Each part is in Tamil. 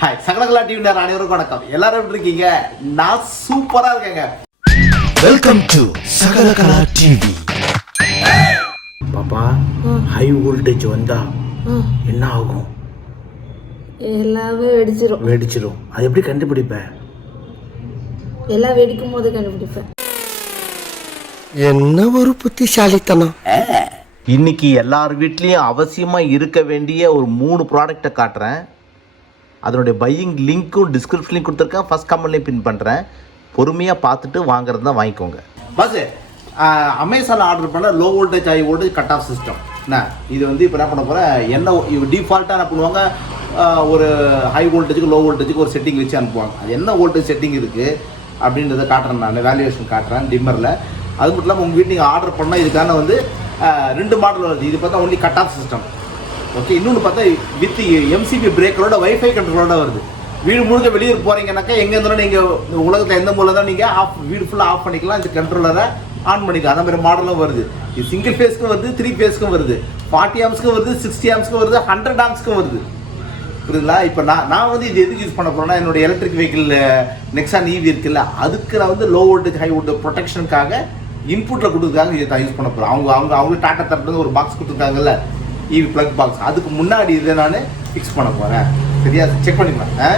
ஹாய் சகலகலா டிவி நேரம் அனைவருக்கும் வணக்கம். எல்லாரும் எப்படி இருக்கீங்க? நான் சூப்பரா இருக்கேங்க. வெல்கம் டு சகலகலா டிவி பாப்பா ஹை வோல்டேஜ் வந்தா என்ன ஆகும்? எல்லாமே வெடிச்சிரும். வெடிச்சிடும் அது எப்படி கண்டுபிடிப்ப? எல்லாம் வெடிக்கும் போது கண்டுபிடிப்பேன். என்ன ஒரு புத்திசாலித்தனம். இன்னைக்கு எல்லார் வீட்லேயும் அவசியமாக இருக்க வேண்டிய ஒரு மூணு ப்ராடக்ட்டை காட்டுறேன். அதனுடைய பையிங் லிங்க்கும் டிஸ்கிரிப்ஷன்லையும் கொடுத்துருக்கேன். ஃபஸ்ட் கமெண்ட்லையும் பின் பண்ணுறேன் பொறுமையாக பார்த்துட்டு வாங்குறது தான் வாங்கிக்கோங்க. பஸ் அமேசானில் ஆர்டர் பண்ண low voltage high voltage cut off system என்ன? இது வந்து இப்போ என்ன பண்ண போகிறேன் என்ன டிஃபால்ட்டாக என்ன பண்ணுவாங்க? ஒரு ஹை வோல்டேஜுக்கு லோ வோல்டேஜுக்கு ஒரு செட்டிங் வச்சு அனுப்புவாங்க. அது என்ன வோல்டேஜ் செட்டிங் இருக்குது அப்படின்றத காட்டுறேன் நான். வேல்யூவேஷன் காட்டுறேன் டிம்மரில் அது மட்டும் இல்லாமல் உங்கள் வீட்டு நீங்கள் ஆர்டர் பண்ணால் இதுக்கான வந்து ரெண்டு மாடல் வருது. இது பார்த்தா only cut off system okay இன்னொன்று பார்த்தா வித் எம்சிபி பிரேக்கரோட வைஃபை கண்ட்ரோலோட வருது. வீடு முழுக்க வெளியூர் போகிறீங்கன்னாக்கா எங்கே இருந்தாலும் நீங்கள் உலகத்தில் எந்த மூலம் தான் நீங்கள் ஆஃப் வீடு ஃபுல்லாக ஆஃப் பண்ணிக்கலாம். இந்த கண்ட்ரோலரை ஆன் பண்ணிக்கலாம். அந்த மாதிரி மாடலும் வருது. இது சிங்கிள் ஃபேஸ்க்கும் வருது த்ரீ ஃபேஸ்க்கும் வருது. ஃபார்ட்டி ஆம்ஸ்க்கும் வருது சிக்ஸ்டி ஆம்ஸ்க்கும் வருது ஹண்ட்ரட் ஆம்ஸ்க்கும் வருது. புரியுதுங்களா? இப்போ நான் நான் வந்து இது எதுக்கு யூஸ் பண்ண போகிறேன்னா என்னோட எலக்ட்ரிக் வெஹிக்கிள் நெக்ஸான் ஈவி இருக்குல்ல அதுக்கு நான் வந்து லோ வோல்டேஜ் ஹை வோல்டேஜ் ப்ரொடெக்ஷனுக்காக இன்புட்டில் கொடுக்குறதுக்காக இதை நான் யூஸ் பண்ண போகிறேன் அவங்க அவங்க அவங்க டாட்டா தரப்புல ஒரு பாக்ஸ் கொடுத்துருக்காங்கல்ல. ஈவி ப்ளக் பாக்ஸ் அதுக்கு முன்னாடி இதை நான் ஃபிக்ஸ் பண்ண போகிறேன் சரியா? செக் பண்ணிக்கலாம் ஆ.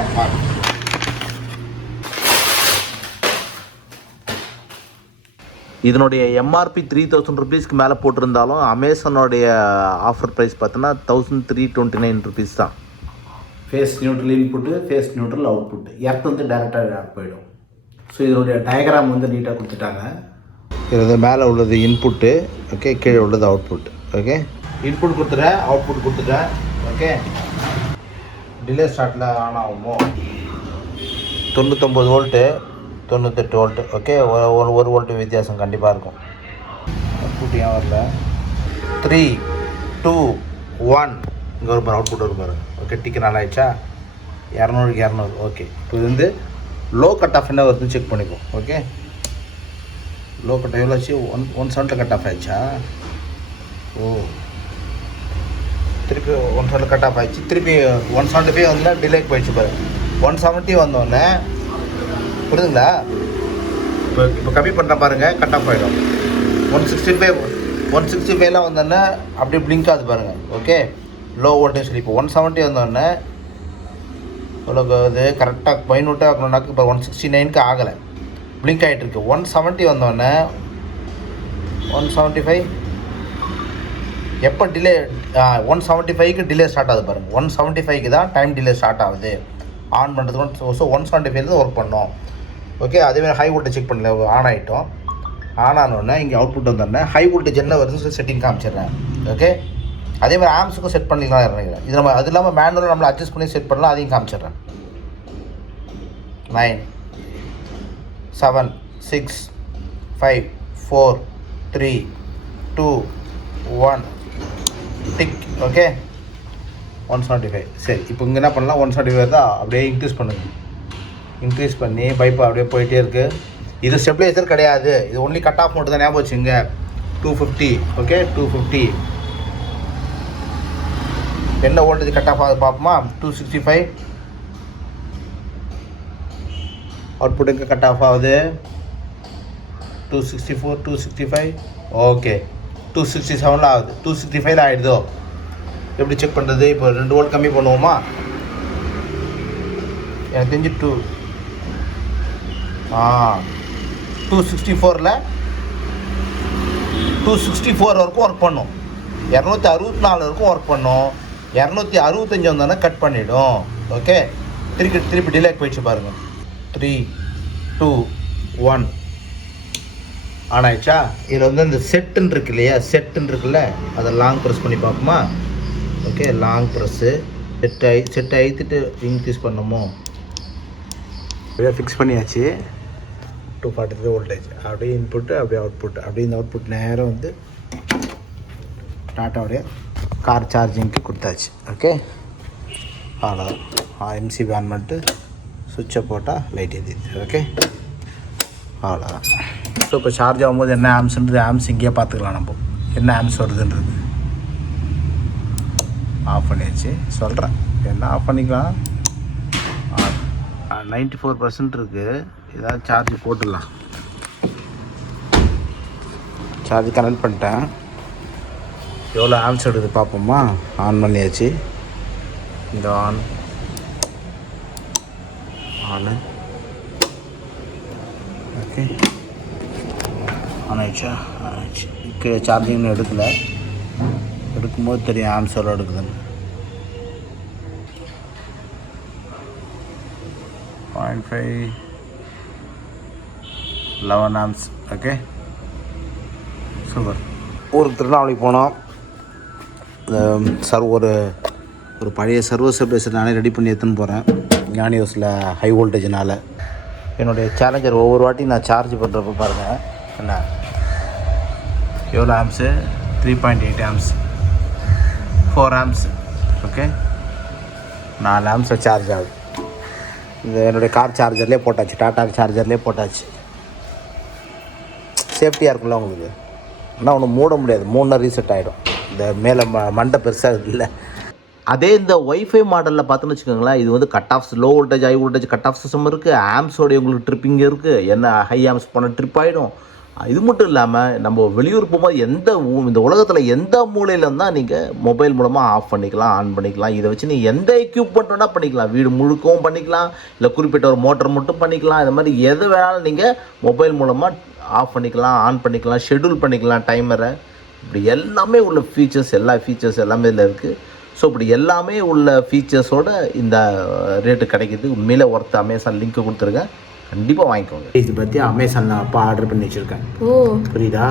இதனுடைய எம்ஆர்பி த்ரீ தௌசண்ட் ருபீஸ்க்கு மேலே போட்டிருந்தாலும் அமேசானோடைய ஆஃபர் ப்ரைஸ் பார்த்தோன்னா thousand three twenty nine rupees தான். Phase neutral input phase neutral output earth வந்து டேரெக்டாக போயிடும். ஸோ இதனுடைய டயக்ராம் வந்து நீட்டாக கொடுத்துட்டாங்க. இது மேலே உள்ளது இன்புட்டு ஓகே கீழே உள்ளது அவுட்புட் ஓகே இன்புட் கொடுத்துட்டேன் அவுட்புட் கொடுத்துட்டேன். ஓகே டிலே ஸ்டார்ட்டில் ஆன் ஆகுமோ தொண்ணூத்தொம்பது வோல்ட்டு தொண்ணூத்தெட்டு வோல்ட்டு ஓகே ஒரு ஒரு ஒரு வோல்ட்டு வித்தியாசம் கண்டிப்பாக இருக்கும். அவுட்புட் ஏன் வரல? த்ரீ டூ ஒன் இங்கே ஒரு பாரு அவுட்புட் ஒரு பாரு. ஓகே டிக்கு நாள் ஆயிடுச்சா இரநூறுக்கு இரநூறு. ஓகே இப்போ இது வந்து லோ கட் ஆஃப் என்ன வருதுன்னு செக் பண்ணிப்போம் ஓகே லோ கட் எவ்வளோ ஆச்சு? ஒன் ஒன் செவன்ட்டில் கட் ஆஃப் ஆயிடுச்சா? ஓ. திருப்பி ஒன் செவன்ட்டில் கட் ஆஃப் ஆயிடுச்சு. திருப்பி ஒன் செவன்ட்டி ஃபைவ் வந்து டிலேக்கு போயிடுச்சு பாரு. ஒன் செவன்ட்டி வந்தோடனே புரியுதுங்களா? இப்போ இப்போ கம்மி பண்ணுற பாருங்கள் கட் ஆஃப் ஆகிடும் one sixty five one sixty ஃபைவ்லாம் வந்தோடனே அப்படியே பிளிங்க் ஆகுது பாருங்கள் ஓகே லோ வோல்டேஜ் சொல்லி இப்போ ஒன் செவன்ட்டி வந்தோடனே இவ்வளோ இது கரெக்டாக மைனூட்டாக ஆக்கணும்னாக்க இப்போ ஒன் சிக்ஸ்டி நைனுக்கு ஆகலை. பிளிங்க் ஆகிட்டு இருக்கு. ஒன் செவன்ட்டி வந்தோடனே ஒன் செவன்ட்டி ஃபைவ் எப்போ டிலே ஒன் செவன்ட்டி ஃபைவ்க்கு டிலே ஸ்டார்ட் ஆகுது பாருங்கள் ஒன் செவன்ட்டி ஃபைவ்க்கு தான் டைம் டிலே ஸ்டார்ட் ஆகுது. ஆன் பண்ணுறதுக்கு ஸோ ஒன் செவன்ட்டி ஃபைவ் தான் ஒர்க் பண்ணோம். ஓகே அதேமாதிரி ஹை வோல்டேஜ் செக் பண்ணல ஆன் ஆகிட்டோம் ஆன் ஆனோடனே இங்கே அவுட்புட் வந்தோடனே ஹை வோல்டேஜ் என்ன வருதுன்னு செட்டிங் காமிச்சிடுறேன். ஓகே அதே மாதிரி ஆம்ஸுக்கும் செட் பண்ணிக்கலாம் நினைக்கிறேன். இது நம்ம அது இல்லாமல் மேனுவலாக நம்மளை அட்ஜஸ்ட் பண்ணி செட் பண்ணலாம் அதையும் காமிச்சிடுறேன். Nine seven six five four three two one tick okay one seventy five சரி இப்போ இங்கே என்ன பண்ணலாம்? ஒன் செவன்ட்டி ஃபைவ் தான் அப்படியே இன்க்ரீஸ் பண்ணுங்க. இன்க்ரீஸ் பண்ணி பைப் அப்படியே போயிட்டே இருக்குது இது ஸ்டெபிளைசர் கிடையாது. இது ஒன்லி கட் ஆஃப் மட்டும் தான் ஞாபகம் வச்சுங்க two fifty okay two fifty என்ன வோல்டேஜ் கட் ஆஃப் ஆகுது பார்ப்போமா? Two sixty five output cut off ஆகுது? Two sixty four two sixty five okay two sixty செவனில் ஆகுது. டூ சிக்ஸ்டி ஃபைவ்ல ஆகிடுதோ எப்படி செக் பண்ணுறது இப்போ ரெண்டு வோல்ட் கம்மி பண்ணுவோமா? எனக்கு தெரிஞ்சு டூ ஆ டூ சிக்ஸ்டி ஃபோரில் டூ சிக்ஸ்டி ஃபோர் வரைக்கும் ஒர்க் பண்ணும். இரநூத்தி அறுபத்தி நாலு வரைக்கும் ஒர்க் பண்ணும். இரநூத்தி அறுபத்தஞ்சு வந்தோன்னா கட் பண்ணிவிடும் ஓகே திருப்பி திருப்பி டிலே போயிடுச்சு பாருங்கள் த்ரீ டூ ஒன் ஆன் ஆயிடுச்சா இதில் வந்து இந்த செட்டுன்னு இருக்கு இல்லையா? செட்டுன்னு இருக்குல்ல? அதை லாங் ப்ரெஸ் பண்ணி பார்ப்போமா? ஓகே லாங் ப்ரெஸ்ஸு செட் ஆகி செட் ஆகிட்டு இன்க்ரீஸ் பண்ணமோ? அப்படியே ஃபிக்ஸ் பண்ணியாச்சு. டூ ஃபார்ட்டி த்ரீ வோல்டேஜ் அப்படியே இன்புட்டு அப்படியே அவுட்புட் அப்படியே இந்த அவுட்புட் நேரம் வந்து டாட்டாவுடைய கார் சார்ஜிங்க்கு கொடுத்தாச்சு. ஓகே அவ்வளோதான் எம்சிபி ஆன் பண்ணிட்டு சுவிட்சை போட்டால் லைட் எரியுது ஓகே அவ்வளோதான் ஸோ இப்போ சார்ஜ் ஆகும்போது என்ன ஆம்ஸ்ன்றது ஆம்ஸ் இங்கேயே பார்த்துக்கலாம் நம்ம. என்ன ஆம்ஸ் வருதுன்றது. ஆஃப் பண்ணியாச்சு. சொல்கிறேன் என்ன ஆஃப் பண்ணிக்கலாம்? நைன்டி ஃபோர் பர்சன்ட் இருக்குது ஏதாவது சார்ஜ் போட்டுடலாம். சார்ஜ் கனெக்ட் பண்ணிட்டேன். எவ்வளோ ஆம்ஸ் எடுக்குது பார்ப்போமா? ஆன் பண்ணியாச்சு. இந்த ஆன் ஆனு ஓகே ஆன் ஆயிடுச்சா ஆன் ஆயிடுச்சு கீழே சார்ஜிங்னு எடுக்கலை. எடுக்கும்போது தெரியும் answer எடுக்குதுன்னு. Point five eleven amps okay super ஊருக்கு திருவண்ணாமலைக்கு போனோம். சர்வ் ஒரு ஒரு பழைய சர்வ சர்வீஸ் நானே ரெடி பண்ணி எடுத்துன்னு போகிறேன் ஞானி ஹவுஸில் ஹை வோல்டேஜினால் என்னுடைய சேலஞ்சர் ஒவ்வொரு வாட்டி நான் சார்ஜ் பண்ணுறப்ப பாருங்கள் என்ன? எவ்வளோ amps three point eight amps four amps okay நாலு ஆம்ஸில் சார்ஜ் ஆகுது இந்த என்னுடைய கார் சார்ஜர்லேயே போட்டாச்சு டாடா சார்ஜர்லேயே போட்டாச்சு சேஃப்டியாக இருக்கும்ல உங்களுக்கு ஆனால் ஒன்று மூட முடியாது மூணு ரீசெட் ஆகிடும் இந்த மேலே ம மண்டை பெருசாக இருக்குல்ல அதே இந்த ஒய்ஃபை மாடலில் பார்த்தோன்னு வச்சுக்கோங்களேன் இது வந்து cut offs low voltage high voltage cut off system இருக்குது ஆம்ஸோடைய உங்களுக்கு ட்ரிப்பிங் இருக்குது என்ன ஹை ஆம்ஸ் போன ட்ரிப் ஆகிடும் இது மட்டும் இல்லாமல் நம்ம வெளியூர் போகும்போது எந்த இந்த உலகத்தில் எந்த மூலையில் இருந்தால் நீங்கள் மொபைல் மூலமாக ஆஃப் பண்ணிக்கலாம் ஆன் பண்ணிக்கலாம். இதை வச்சு நீங்கள் எந்த எக்யூப்மெண்ட் வேணால் பண்ணிக்கலாம். வீடு முழுக்கவும் பண்ணிக்கலாம் இல்லை குறிப்பிட்ட ஒரு மோட்டர் மட்டும் பண்ணிக்கலாம். இது மாதிரி எது வேணாலும் நீங்கள் மொபைல் மூலமாக ஆஃப் பண்ணிக்கலாம் ஆன் பண்ணிக்கலாம் ஷெட்யூல் பண்ணிக்கலாம் டைமரை இப்படி எல்லாமே உள்ள ஃபீச்சர்ஸ் எல்லா ஃபீச்சர்ஸ் எல்லாமே இதில் இருக்குது ஸோ இப்படி எல்லாமே உள்ள ஃபீச்சர்ஸோட இந்த ரேட்டு கிடைக்கிது. உண்மையில் ஒர்த்து அமேசான் லிங்க் கொடுத்துருக்கேன் கண்டிப்பாக வாங்கிக்கோங்க. இது பற்றி அமேசானில் அப்பா ஆர்டர் பண்ணி வச்சுருக்கேன். ஓ. புரியுதா?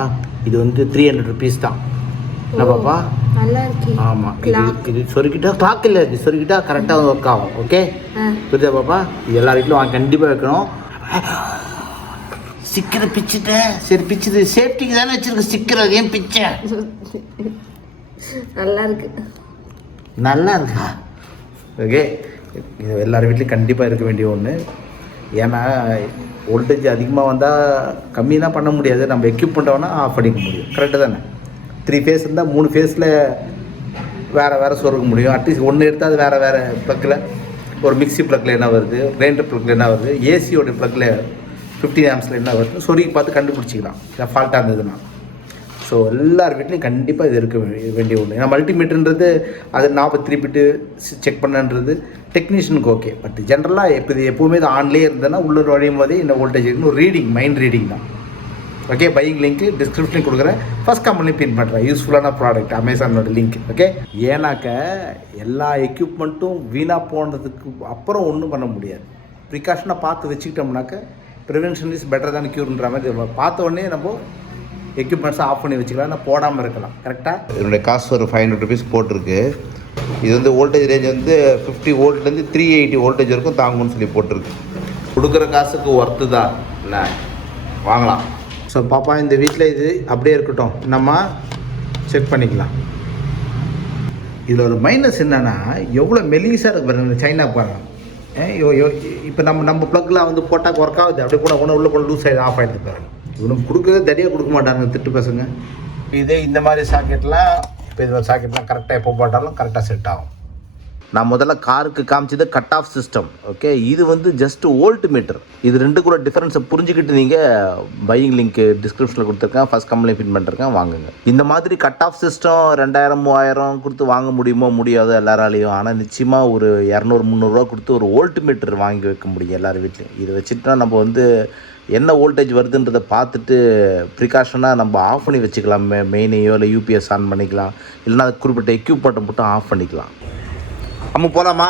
இது வந்து த்ரீ ஹண்ட்ரட் ருபீஸ் தான். என்ன பாப்பா? நல்லா இருக்கே. ஆமாம் இது இது சொருக்கிட்டா கிளாக் இல்லை இது சொருக்கிட்டா கரெக்டாக ஒர்க் ஆகும். ஓகே புரியுதா பாப்பா? இது எல்லா வீட்லையும் வாங்க கண்டிப்பாக வைக்கணும். ஸ்டிக்கரை பிச்சுட்டேன் சரி பிச்சுது. சேஃப்டிக்கு தானே வச்சிருக்க அது ஏன் பிச்சை? நல்லா இருக்கு. நல்லா இருக்கா? ஓகே இது எல்லார் வீட்லேயும் கண்டிப்பாக இருக்க வேண்டிய ஒன்று ஏன்னா வோல்டேஜ் அதிகமாக வந்தால் கம்மி தான் பண்ண முடியாது. நம்ம எக்யூப்மெண்ட் ஆஃப் பண்ணிக்க முடியும். கரெக்டு தானே? த்ரீ ஃபேஸ் இருந்தால் மூணு ஃபேஸில் வேறு வேறு சொருக முடியும். அட்லீஸ்ட் ஒன்று எடுத்தால் அது வேறு வேறு ப்ளக்கில் ஒரு மிக்ஸி ப்ளக்கில் என்ன வருது? கிரைண்டர் ப்ளக்கில் என்ன வருது? ஏசியோட ப்ளக்கில் ஃபிஃப்டீன் ஆம்ஸில் என்ன வருது சொருகி பார்த்து கண்டுபிடிச்சிக்கலாம். ஃபால்ட்டாக இருந்ததுன்னா. ஸோ எல்லார் வீட்லேயும் கண்டிப்பாக இது இருக்க வேண்டிய ஒன்று ஏன்னா மல்டிமீட்டர்ன்றது அது நாற்பத்தி பிட்டு செக் பண்ணன்றது டெக்னீஷியனுக்கு ஓகே பட் ஜென்ரலாக இப்போ இது எப்போவுமே இது ஆன்லேயே இருந்ததுன்னா உள்ள நுழையும் போதே இந்த வோல்டேஜ் இருக்குன்னு ரீடிங் மைண்ட் ரீடிங் தான். ஓகே பையிங் லிங்க் டிஸ்கிரிப்ஷன் கொடுக்குறேன். ஃபஸ்ட் கம்பெனி பின் பண்ணுறேன் யூஸ்ஃபுல்லான ப்ராடக்ட் அமேசானோட லிங்க் ஓகே ஏன்னாக்க எல்லா எக்யூப்மெண்ட்டும் வீணாக போனதுக்கு அப்புறம் ஒன்றும் பண்ண முடியாது. ப்ரிகாஷனாக பார்த்து வச்சுக்கிட்டோம்னாக்க ப்ரிவென்ஷன் இஸ் பெட்டர் தான் க்யூர்ன்ற மாதிரி. பார்த்த உடனே நம்ம எக்யூப்மெண்ட்ஸை ஆஃப் பண்ணி வச்சுக்கலாம் நான் போடாமல் இருக்கலாம். கரெக்டாக என்னுடைய காசு ஒரு ஃபைவ் ஹண்ட்ரட் ருபீஸ் போட்டிருக்கு. இது வந்து வோல்டேஜ் ரேஞ்ச் வந்து ஃபிஃப்டி வோல்ட்லேருந்து த்ரீ எயிட்டி வோல்டேஜ் வரைக்கும் தாங்கும்னு சொல்லி போட்டிருக்கு. கொடுக்குற காசுக்கு ஒர்த்து தான். என்ன வாங்கலாம். ஸோ பாப்பா இந்த வீட்டில் இது அப்படியே இருக்கட்டும். நம்ம செக் பண்ணிக்கலாம். இதில் ஒரு மைனஸ் என்னன்னா எவ்வளோ மெலிசாக இருக்கு பாருங்க சைனா பாருங்க. இப்போ நம்ம நம்ம ப்ளக்கில் வந்து போட்டால் ஒர்க் ஆகுது. அப்படியே கூட ஒன்று உள்ள கூட லூஸ் ஆகிடுது ஆஃப் ஆகிடுது பாருங்க. இவனுக்கு கொடுக்குறதே தனியாக கொடுக்க மாட்டாங்க திட்டு பசங்க. இதே இந்த மாதிரி சாக்கெட்லாம் இப்போ இது சாக்கெட்லாம் கரெக்டாக எப்போ போட்டாலும் கரெக்டாக செட் ஆகும். நான் முதல்ல காருக்கு காமிச்சது கட் ஆஃப் சிஸ்டம் ஓகே இது வந்து ஜஸ்ட் ஓல்ட் மீட்டர் இது ரெண்டுக்குள்ள கூட டிஃபரன்ஸை புரிஞ்சுக்கிட்டு நீங்கள் பையிங் லிங்க் டிஸ்கிரிப்ஷனில் கொடுத்துருக்கேன் ஃபர்ஸ்ட் கம்பெனி பின் பண்ணிருக்கேன் வாங்குங்க. இந்த மாதிரி கட் ஆஃப் சிஸ்டம் ரெண்டாயிரம் மூவாயிரம் கொடுத்து வாங்க முடியுமோ முடியாதோ எல்லாராலையும் ஆனால் நிச்சயமாக ஒரு இரநூறு முந்நூறுரூவா கொடுத்து ஒரு ஓல்ட் மீட்டர் வாங்கி வைக்க முடியும் எல்லார் வீட்லையும். இதை வச்சுட்டா நம்ம வந்து என்ன வோல்டேஜ் வருதுன்றதை பார்த்துட்டு ப்ரிகாஷனாக நம்ம ஆஃப் பண்ணி வச்சுக்கலாம். மெ மெயினையோ இல்லை யூபிஎஸ் ஆன் பண்ணிக்கலாம். இல்லைன்னா அது குறிப்பிட்ட எக்யூப்மெண்ட்டை மட்டும் ஆஃப் பண்ணிக்கலாம். அம்மா போகலாமா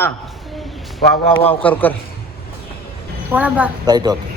வா வா வா உட்கார் உட்கார். Right okay